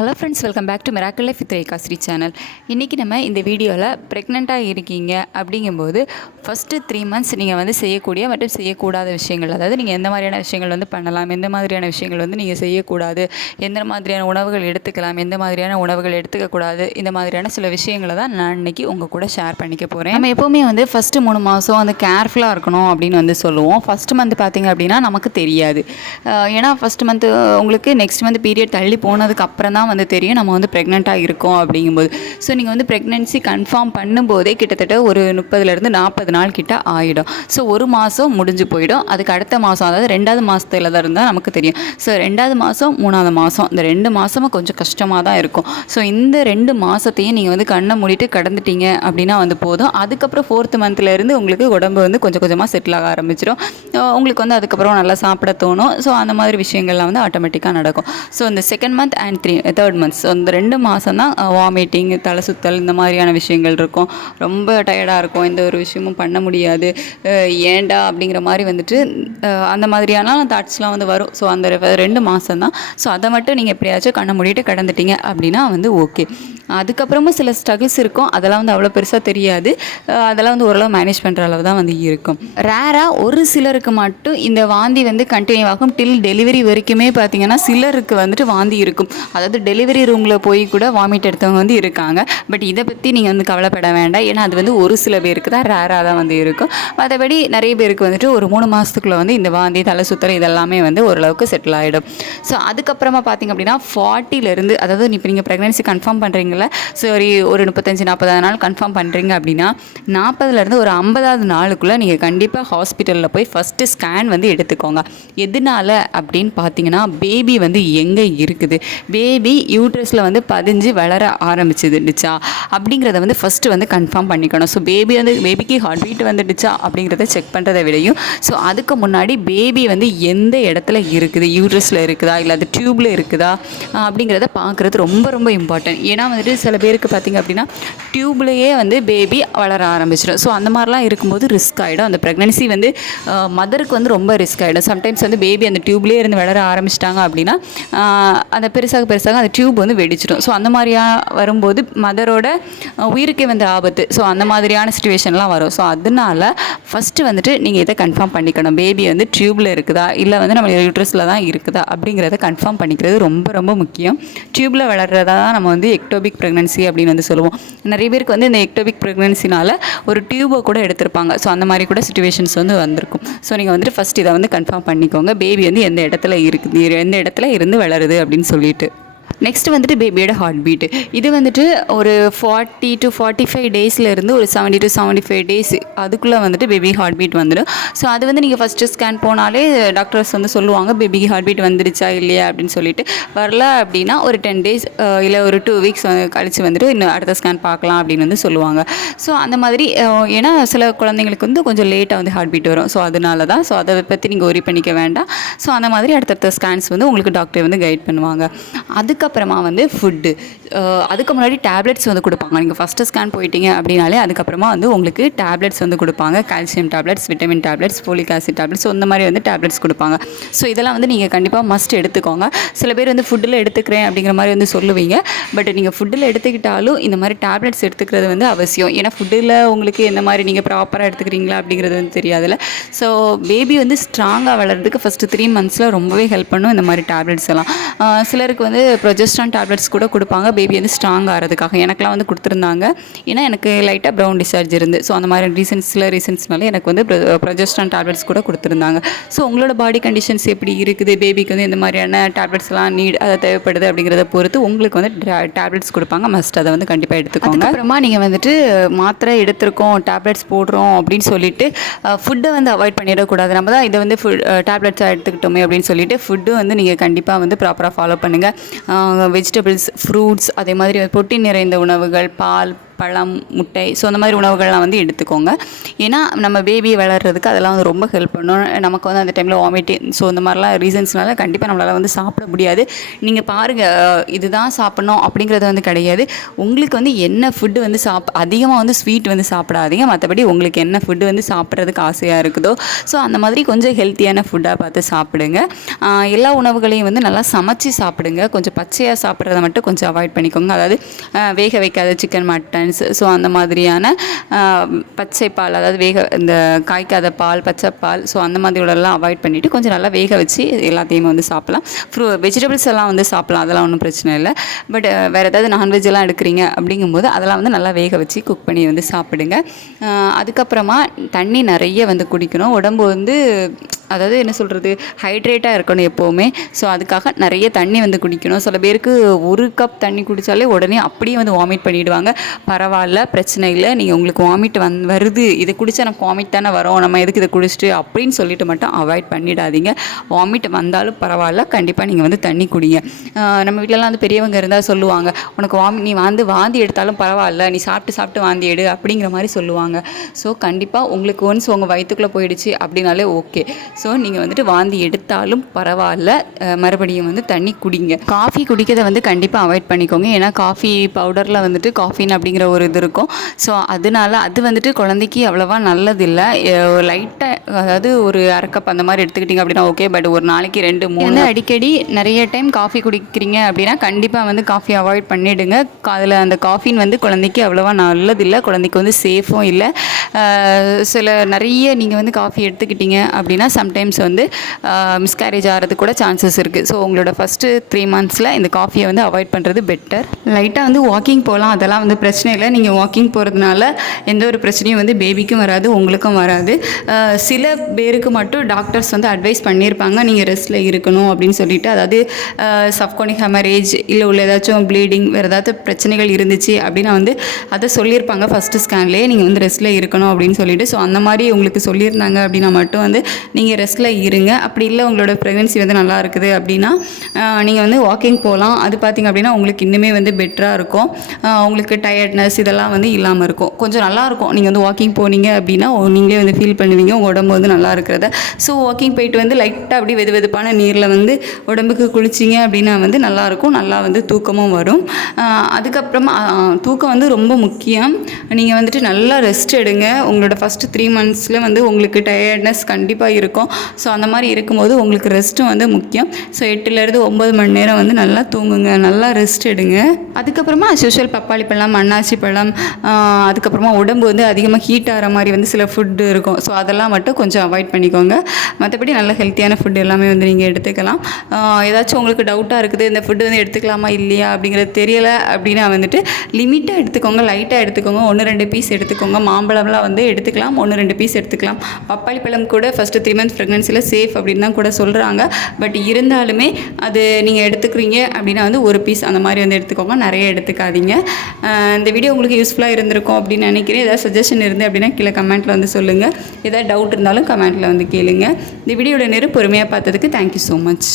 Hello friends, welcome back to miracle life with Rekha Sri channel. இன்றைக்கி நம்ம இந்த வீடியோவில் ப்ரெக்னெண்ட்டாக இருக்கீங்க அப்படிங்கும்போது ஃபஸ்ட்டு 3 months நீங்கள் வந்து செய்யக்கூடிய மற்றும் செய்யக்கூடாத விஷயங்கள், அதாவது நீங்கள் எந்த மாதிரியான விஷயங்கள் வந்து பண்ணலாம், எந்த மாதிரியான விஷயங்கள் வந்து நீங்கள் செய்யக்கூடாது, எந்த மாதிரியான உணவுகள் எடுத்துக்கலாம், எந்த மாதிரியான உணவுகள் எடுத்துக்கக்கூடாது, இந்த மாதிரியான சில விஷயங்களை தான் நான் இன்றைக்கி உங்கள் கூட ஷேர் பண்ணிக்க போகிறேன். நம்ம எப்போவுமே வந்து ஃபஸ்ட்டு 3 மாதம் வந்து கேர்ஃபுல்லாக இருக்கணும் அப்படின்னு வந்து சொல்லுவோம். ஃபஸ்ட்டு மந்த் பார்த்திங்க அப்படின்னா நமக்கு தெரியாது. ஏன்னா ஃபஸ்ட்டு மந்த்து உங்களுக்கு நெக்ஸ்ட் மந்த் பீரியட் தள்ளி போனதுக்கு அப்புறம் தான் வந்து தெரியும் நம்ம வந்து ப்ரெக்னெண்ட்டாக இருக்கோம் அப்படிங்கும்போது. ஸோ நீங்கள் வந்து ப்ரெக்னென்சி கன்ஃபார்ம் பண்ணும்போதே கிட்டத்தட்ட ஒரு 30 40 நாள் கிட்ட ஆகிடும். ஸோ 1 மாதம் முடிஞ்சு போயிடும். அதுக்கு அடுத்த மாதம், அதாவது 2வது மாதத்தில் தான் இருந்தால் நமக்கு தெரியும். ஸோ 2வது மாதம் 3வது மாதம், இந்த 2 மாதமும் கொஞ்சம் கஷ்டமாக தான் இருக்கும். ஸோ இந்த 2 மாதத்தையும் நீங்கள் வந்து கண்ணை மூடிட்டு கடந்துட்டீங்க அப்படின்னா வந்து போதும். அதுக்கப்புறம் 4th மந்த்லேருந்து உங்களுக்கு உடம்பு வந்து கொஞ்சம் கொஞ்சமாக செட்டில் ஆக ஆரம்பிச்சிடும். உங்களுக்கு வந்து அதுக்கப்புறம் நல்லா சாப்பிட தோணும். ஸோ அந்த மாதிரி விஷயங்கள்லாம் வந்து ஆட்டோமேட்டிக்காக நடக்கும். ஸோ இந்த 2nd month and 3rd month, so இந்த 2 மாதம் தான் வாமிட்டிங், தலை சுத்தல், இந்த மாதிரியான விஷயங்கள் இருக்கும். ரொம்ப டயர்டாக இருக்கும், எந்த ஒரு விஷயமும் பண்ண முடியாது, ஏண்டா அப்படிங்கிற மாதிரி வந்துட்டு அந்த மாதிரியான தாட்ஸ்லாம் வந்து வரும். ஸோ அந்த 2 மாதம் தான். ஸோ அதை மட்டும் நீங்கள் எப்படியாச்சும் கண்ணை மூடிட்டு கடந்துட்டீங்க அப்படின்னா வந்து ஓகே. அதுக்கப்புறமும் சில ஸ்ட்ரகிள்ஸ் இருக்கும். அதெல்லாம் வந்து அவ்வளோ பெருசாக தெரியாது. அதெல்லாம் வந்து ஓரளவு மேனேஜ் பண்ணுற அளவு தான் வந்து இருக்கும். ரேராக ஒரு சிலருக்கு மட்டும் இந்த வாந்தி வந்து கண்டினியூ ஆகும் டில் டெலிவரி வரைக்குமே. பார்த்திங்கன்னா சிலருக்கு வந்துட்டு வாந்தி இருக்கும். அதாவது டெலிவரி ரூமில் போய் கூட வாமிட் எடுத்தவங்க வந்து இருக்காங்க. பட் இதை பற்றி நீங்கள் வந்து கவலைப்பட வேண்டாம். ஏன்னா அது வந்து ஒரு சில பேருக்கு தான் ரேராக தான் வந்து இருக்கும். மற்றபடி நிறைய பேருக்கு வந்துட்டு ஒரு 3 மாதத்துக்குள்ளே வந்து இந்த வாந்தி, தலை சுத்தல் இதெல்லாமே வந்து ஓரளவுக்கு செட்டில் ஆகிடும். ஸோ அதுக்கப்புறமா பார்த்திங்க அப்படின்னா 40லேருந்து, அதாவது இப்போ நீங்கள் ப்ரெக்னென்சி கன்ஃபார்ம் பண்ணுறீங்கள, சரி ஒரு 35-40 நாள் கன்ஃபார்ம் பண்ணுறீங்க அப்படின்னா 40லேருந்து ஒரு 50வது நாளுக்குள்ளே நீங்கள் கண்டிப்பாக ஹாஸ்பிட்டலில் போய் ஃபஸ்ட்டு ஸ்கேன் வந்து எடுத்துக்கோங்க. எதனால அப்படின்னு பார்த்தீங்கன்னா, பேபி வந்து எங்கே இருக்குது, பேபி யூட்ரஸில் வந்து பதிஞ்சு வளர ஆரம்பிச்சிருந்துச்சா அப்படிங்கிறத வந்து ஃபஸ்ட்டு வந்து கன்ஃபார்ம் பண்ணிக்கணும். ஸோ பேபிக்கு ஹார்ட் பீட் வந்துடுச்சா அப்படிங்கிறத செக் பண்ணுறதை விடையும், ஸோ அதுக்கு முன்னாடி பேபி வந்து எந்த இடத்துல இருக்குது, யூட்ரஸில் இருக்குதா இல்லை அது டியூப்பில் இருக்குதா அப்படிங்கிறத பார்க்குறது ரொம்ப ரொம்ப இம்பார்ட்டன்ட். ஏன்னா வந்துட்டு சில பேருக்கு பார்த்திங்க அப்படின்னா டியூப்லேயே வந்து பேபி வளர ஆரம்பிச்சிடும். ஸோ அந்த மாதிரிலாம் இருக்கும்போது ரிஸ்க் ஆகிடும். அந்த ப்ரெக்னென்சி வந்து மதருக்கு வந்து ரொம்ப ரிஸ்க் ஆகிடும். சம்டைம்ஸ் வந்து பேபி அந்த டியூப்லேயே இருந்து வளர ஆரம்பிச்சிட்டாங்க அப்படின்னா அந்த பெருசாக அந்த டியூப் வந்து வெடிச்சிடும். ஸோ அந்த மாதிரியாக வரும்போது மதரோட உயிருக்கே வந்து ஆபத்து. ஸோ அந்த மாதிரியான சிச்சுவேஷன்லாம் வரும். ஸோ அதனால ஃபஸ்ட்டு வந்துட்டு நீங்கள் இதை கன்ஃபார்ம் பண்ணிக்கணும். பேபி வந்து டியூப்பில் இருக்குதா இல்லை வந்து நம்ம யூட்ரஸில் தான் இருக்குதா அப்படிங்கிறத கன்ஃபார்ம் பண்ணிக்கிறது ரொம்ப ரொம்ப முக்கியம். டியூப்பில் வளர்கிறதா தான் நம்ம வந்து எக்டோபிக் ப்ரெக்னன்சி அப்படின்னு வந்து சொல்லுவோம். நிறைய பேருக்கு வந்து இந்த எக்டோபிக் ப்ரெக்னன்சினால் ஒரு டியூபை கூட எடுத்திருப்பாங்க. ஸோ அந்த மாதிரி கூட சிச்சுவேஷன்ஸ் வந்து வந்திருக்கும். ஸோ நீங்கள் வந்துட்டு ஃபஸ்ட் இதை வந்து கன்ஃபார்ம் பண்ணிக்கோங்க, பேபி வந்து எந்த இடத்துல இருக்குது, எந்த இடத்துல இருந்து வளருது அப்படின்னு சொல்லிட்டு. நெக்ஸ்ட் வந்துட்டு பேபியோட ஹார்ட் பீட்டு. இது வந்துட்டு ஒரு 40 to 45 டேஸ்லேருந்து ஒரு 70 to 75 டேஸ் அதுக்குள்ளே வந்துட்டு பேபி ஹார்ட் பீட் வந்துடும். ஸோ அது வந்து நீங்கள் ஃபஸ்ட்டு ஸ்கேன் போனாலே டாக்டர்ஸ் வந்து சொல்லுவாங்க பேபிக்கு ஹார்ட் பீட் வந்துடுச்சா இல்லையா அப்படின்னு சொல்லிட்டு. வரல அப்படின்னா ஒரு 10 days இல்லை ஒரு 2 weeks கழித்து வந்துட்டு இன்னும் அடுத்த ஸ்கேன் பார்க்கலாம் அப்படின்னு வந்து சொல்லுவாங்க. ஸோ அந்த மாதிரி ஏன்னா சில குழந்தைங்களுக்கு வந்து கொஞ்சம் லேட்டாக வந்து ஹார்ட் பீட் வரும். ஸோ அதனால தான். ஸோ அதை பற்றி நீங்கள் ஒரி பண்ணிக்க வேண்டாம். ஸோ அந்த மாதிரி அடுத்தடுத்த ஸ்கேன்ஸ் வந்து உங்களுக்கு டாக்டர் வந்து கைட் பண்ணுவாங்க. அதுக்கப்புறமா வந்து ஃபுட்டு, அதுக்கு முன்னாடி டேப்லெட்ஸ் வந்து கொடுப்பாங்க. நீங்கள் ஃபஸ்ட்டு ஸ்கேன் போயிட்டீங்க அப்படின்னாலே அதுக்கப்புறமா வந்து உங்களுக்கு டேப்லெட்ஸ் வந்து கொடுப்பாங்க. Calcium tablets, vitamin tablets, folic acid tablets, so இந்த மாதிரி வந்து டேப்லெட்ஸ் கொடுப்பாங்க. ஸோ இதெல்லாம் வந்து நீங்கள் கண்டிப்பாக மஸ்ட் எடுத்துக்கோங்க. சில பேர் வந்து ஃபுட்டில் எடுத்துக்கிறேன் அப்படிங்கிற மாதிரி வந்து சொல்லுவீங்க. பட் நீங்கள் ஃபுட்டில் எடுத்துக்கிட்டாலும் இந்த மாதிரி டேப்லெட்ஸ் எடுத்துக்கிறது வந்து அவசியம். ஏன்னா ஃபுட்டில் உங்களுக்கு எந்த மாதிரி நீங்கள் ப்ராப்பராக எடுத்துக்கிறீங்களா அப்படிங்கிறது வந்து தெரியாதுல்ல. ஸோ பேபி வந்து ஸ்ட்ராங்காக வளர்கிறதுக்கு ஃபஸ்ட்டு 3 months ரொம்பவே ஹெல்ப் பண்ணும் இந்த மாதிரி டேப்லெட்ஸ் எல்லாம். சிலருக்கு வந்து ப்ரொஜெஸ்ட்ரான் டேப்லெட்ஸ் கூட கொடுப்பாங்க பேபி வந்து ஸ்ட்ராங் ஆகிறதுக்காக. எனக்குலாம் வந்து கொடுத்துருந்தாங்க. ஏன்னா எனக்கு லைட்டாக ப்ரௌன் டிஸ்சார்ஜ் இருந்து. ஸோ அந்த மாதிரி சில ரீசன்ஸ்னால எனக்கு வந்து ப்ரொஜெஸ்ட்ரான் டேப்லெட்ஸ் கூட கொடுத்துருந்தாங்க. ஸோ உங்களோட பாடி கண்டிஷன்ஸ் எப்படி இருக்குது, பேபிக்கு வந்து இந்த மாதிரியான டேப்லெட்ஸ்லாம் அதை தேவைப்படுது அப்படிங்கிறத பொறுத்து உங்களுக்கு வந்து டேப்லெட்ஸ் கொடுப்பாங்க. மஸ்ட் அதை வந்து கண்டிப்பாக எடுத்துக்கோங்க. அப்புறமா நீங்கள் வந்துட்டு மாத்திரை எடுத்திருக்கோம், டேப்லெட்ஸ் போடுறோம் அப்படின்னு சொல்லிட்டு ஃபுட்டை வந்து அவாய்ட் பண்ணிடக்கூடாது. நம்ம தான் இதை வந்து டேப்லெட்ஸாக எடுத்துக்கிட்டோமே அப்படின்னு சொல்லிட்டு ஃபுட்டு வந்து நீங்கள் கண்டிப்பாக வந்து ப்ராப்பராக ஃபாலோ பண்ணுங்கள். வெஜிடபிள்ஸ், ஃப்ரூட்ஸ், அதே மாதிரி புரோட்டீன் நிறைந்த உணவுகள், பால், பழம், முட்டை, ஸோ அந்த மாதிரி உணவுகள்லாம் வந்து எடுத்துக்கோங்க. ஏன்னா நம்ம பேபி வளர்கிறதுக்கு அதெல்லாம் வந்து ரொம்ப ஹெல்ப் பண்ணும். நமக்கு வந்து அந்த டைமில் வாமிட்டிங் ஸோ இந்த மாதிரிலாம் ரீசன்ஸ்னால கண்டிப்பாக நம்மளால் வந்து சாப்பிட முடியாது. நீங்கள் பாருங்கள், இதுதான் சாப்பிட்ணும் அப்படிங்கிறது வந்து கிடையாது. உங்களுக்கு வந்து என்ன ஃபுட்டு வந்து அதிகமாக வந்து ஸ்வீட் வந்து சாப்பிடாதீங்க. மற்றபடி உங்களுக்கு என்ன ஃபுட்டு வந்து சாப்பிட்றதுக்கு ஆசையாக இருக்குதோ ஸோ அந்த மாதிரி கொஞ்சம் ஹெல்த்தியான ஃபுட்டாக பார்த்து சாப்பிடுங்க. எல்லா உணவுகளையும் வந்து நல்லா சமைச்சு சாப்பிடுங்க. கொஞ்சம் பச்சையாக சாப்பிட்றத மட்டும் கொஞ்சம் அவாய்ட் பண்ணிக்கோங்க. அதாவது வேக வைக்காத சிக்கன், மட்டன்ஸ் ஸோ அந்த மாதிரியான பச்சை பால், அதாவது இந்த காய்க்காத பால், பச்சை பால் ஸோ அந்த மாதிரியோடலாம் அவாய்ட் பண்ணிவிட்டு கொஞ்சம் நல்லா வேக வச்சு எல்லாத்தையுமே வந்து சாப்பிட்லாம். வெஜிடபிள்ஸ் எல்லாம் வந்து சாப்பிட்லாம், அதெல்லாம் ஒன்றும் பிரச்சனை இல்லை. பட் வேறு ஏதாவது நான்வெஜ் எல்லாம் எடுக்கிறீங்க அப்படிங்கும்போது அதெல்லாம் வந்து நல்லா வேக வச்சு குக் பண்ணி வந்து சாப்பிடுங்க. அதுக்கப்புறமா தண்ணி நிறைய வந்து குடிக்கணும். உடம்பு வந்து அதாவது என்ன சொல்கிறது, ஹைட்ரேட்டாக இருக்கணும் எப்போவுமே. ஸோ அதுக்காக நிறைய தண்ணி வந்து குடிக்கணும். சில பேருக்கு 1 கப் தண்ணி குடித்தாலே உடனே அப்படியே வந்து வாமிட் பண்ணிவிடுவாங்க. பரவாயில்ல, பிரச்சனை இல்லை. நீங்கள் உங்களுக்கு வாமிட் வருது, இதை குடித்தா நமக்கு வாமிட் தானே வரும், நம்ம எதுக்கு இதை குடிச்சிட்டு அப்படின்னு சொல்லிட்டு மட்டும் அவாய்ட் பண்ணிடாதீங்க. வாமிட் வந்தாலும் பரவாயில்ல, கண்டிப்பாக நீங்கள் வந்து தண்ணி குடிங்க. நம்ம வீட்டிலலாம் வந்து பெரியவங்க இருந்தால் சொல்லுவாங்க, உனக்கு நீ வாந்தி எடுத்தாலும் பரவாயில்ல, நீ சாப்பிட்டு வாந்தி எடு அப்படிங்கிற மாதிரி சொல்லுவாங்க. ஸோ கண்டிப்பாக உங்களுக்கு ஒன்ஸ் உங்கள் வயிற்றுக்குள்ளே போயிடுச்சு அப்படின்னாலே ஓகே. ஸோ நீங்கள் வந்துட்டு வாந்தி எடுத்தாலும் பரவாயில்ல, மறுபடியும் வந்து தண்ணி குடிங்க. காஃபி குடிக்கிறத வந்து கண்டிப்பாக அவாய்ட் பண்ணிக்கோங்க. ஏன்னா காஃபி பவுடரில் வந்துட்டு காஃபின் அப்படிங்கிற ஒரு இது இருக்கும். ஸோ அதனால அது வந்துட்டு குழந்தைக்கு அவ்வளோவா நல்லதில்லை. லைட்டாக அதாவது ஒரு 1/2 கப் அந்த மாதிரி எடுத்துக்கிட்டிங்க அப்படின்னா ஓகே. பட் ஒரு நாளைக்கு 2-3 அடிக்கடி நிறைய டைம் காஃபி குடிக்கிறீங்க அப்படின்னா கண்டிப்பாக வந்து காஃபி அவாய்ட் பண்ணிவிடுங்க. அதில் அந்த காஃபின் வந்து குழந்தைக்கு அவ்வளோவா நல்லதில்லை, குழந்தைக்கு வந்து சேஃபும் இல்லை. நிறைய நீங்கள் வந்து காஃபி எடுத்துக்கிட்டீங்க அப்படின்னா சம்டைம்ஸ் வந்து மிஸ்கேரேஜ் ஆகிறதுக்கு கூட சான்சஸ் இருக்குது. ஸோ உங்களோட ஃபஸ்ட்டு 3 மந்த்ஸில் இந்த காஃபியை வந்து அவாய்ட் பண்ணுறது பெட்டர். லைட்டாக வந்து வாக்கிங் போகலாம், அதெல்லாம் வந்து பிரச்சனை இல்லை. நீங்கள் வாக்கிங் போகிறதுனால எந்த ஒரு பிரச்சனையும் வந்து பேபிக்கும் வராது, உங்களுக்கும் வராது. சில பேருக்கு மட்டும் டாக்டர்ஸ் வந்து அட்வைஸ் பண்ணியிருப்பாங்க, நீங்கள் ரெஸ்ட்டில் இருக்கணும் அப்படின்னு சொல்லிட்டு. அதாவது சப்கோனிக் ஹெமரேஜ் இல்லை உள்ள ஏதாச்சும் ப்ளீடிங் வேறு ஏதாவது பிரச்சனைகள் இருந்துச்சு அப்படின்னா வந்து அதை சொல்லியிருப்பாங்க ஃபஸ்ட்டு ஸ்கேன்லேயே, நீங்கள் வந்து ரெஸ்ட்டில் இருக்கணும் அப்படின்னு சொல்லிட்டு. ஸோ அந்த மாதிரி உங்களுக்கு சொல்லியிருந்தாங்க அப்படின்னா மட்டும் வந்து நீங்கள் ரெஸ்ட்டில் இருங்க. அப்படி இல்லை உங்களோட ப்ரெக்னன்சி வந்து நல்லா இருக்குது அப்படின்னா நீங்கள் வந்து வாக்கிங் போகலாம். அது பார்த்திங்க அப்படின்னா உங்களுக்கு இன்னுமே வந்து பெட்டராக இருக்கும். உங்களுக்கு டயர்ட்னஸ் இதெல்லாம் வந்து இல்லாமல் இருக்கும், கொஞ்சம் நல்லாயிருக்கும். நீங்கள் வந்து வாக்கிங் போனீங்க அப்படின்னா நீங்களே வந்து ஃபீல் பண்ணுவீங்க உங்கள் உடம்பு வந்து நல்லா இருக்கிறத. ஸோ வாக்கிங் போயிட்டு வந்து லைட்டாக அப்படி வெதுப்பான நீரில் வந்து உடம்புக்கு குளிச்சிங்க அப்படின்னா வந்து நல்லாயிருக்கும், நல்லா வந்து தூக்கமும் வரும். அதுக்கப்புறமா தூக்கம் வந்து ரொம்ப முக்கியம். நீங்கள் வந்துட்டு நல்லா ரெஸ்ட் எடுங்க. உங்களோட ஃபஸ்ட்டு 3 மந்த்ஸில் வந்து உங்களுக்கு டயர்ட்னஸ் கண்டிப்பாக இருக்கும். ஸோ அந்த மாதிரி இருக்கும்போது உங்களுக்கு ரெஸ்ட்டும் வந்து முக்கியம். ஸோ 8லேருந்து 9 மணி நேரம் வந்து நல்லா தூங்குங்க, நல்லா ரெஸ்ட் எடுங்க. அதுக்கப்புறமா அஸ்யூஷுவல் பப்பாளி பழம், அன்னாசி பழம், அதுக்கப்புறமா உடம்பு வந்து அதிகமாக ஹீட் ஆகிற மாதிரி வந்து சில ஃபுட்டு இருக்கும். ஸோ அதெல்லாம் மட்டும் கொஞ்சம் அவாய்ட் பண்ணிக்கோங்க. மற்றபடி நல்ல ஹெல்த்தியான ஃபுட் எல்லாமே வந்து நீங்கள் எடுத்துக்கலாம். ஏதாச்சும் உங்களுக்கு டவுட்டாக இருக்குது, இந்த ஃபுட்டு வந்து எடுத்துக்கலாமா இல்லையா அப்படிங்கிறது தெரியலை அப்படின்னா வந்துட்டு லிமிட்டாக எடுத்துக்கோங்க, லைட்டாக எடுத்துக்கோங்க. 1-2 பீஸ் எடுத்துக்கோங்க. மாம்பழம்லாம் வந்து எடுத்துக்கலாம், 1-2 பீஸ் எடுத்துக்கலாம். பப்பாளி பழம் கூட ஃபஸ்ட்டு 3 மந்த்ஸ் ப்ரெக்னன்சியில் சேஃப் அப்படின்னு தான் கூட சொல்கிறாங்க. பட் இருந்தாலுமே அது நீங்கள் எடுத்துக்கிறீங்க அப்படின்னா வந்து 1 பீஸ் அந்த மாதிரி வந்து எடுத்துக்கோங்க, நிறைய எடுத்துக்காதீங்க. இந்த வீடியோ உங்களுக்கு யூஸ்ஃபுல்லாக இருந்திருக்கும் அப்படின்னு நினைக்கிறேன். ஏதாவது சஜஷன் இருந்து அப்படின்னா கீழே கமெண்ட்டில் வந்து சொல்லுங்கள். ஏதாவது டவுட் இருந்தாலும் கமெண்ட்டில் வந்து கேளுங்க. இந்த வீடியோட நேரம் பொறுமையாக பார்த்ததுக்கு தேங்க்யூ ஸோ மச்.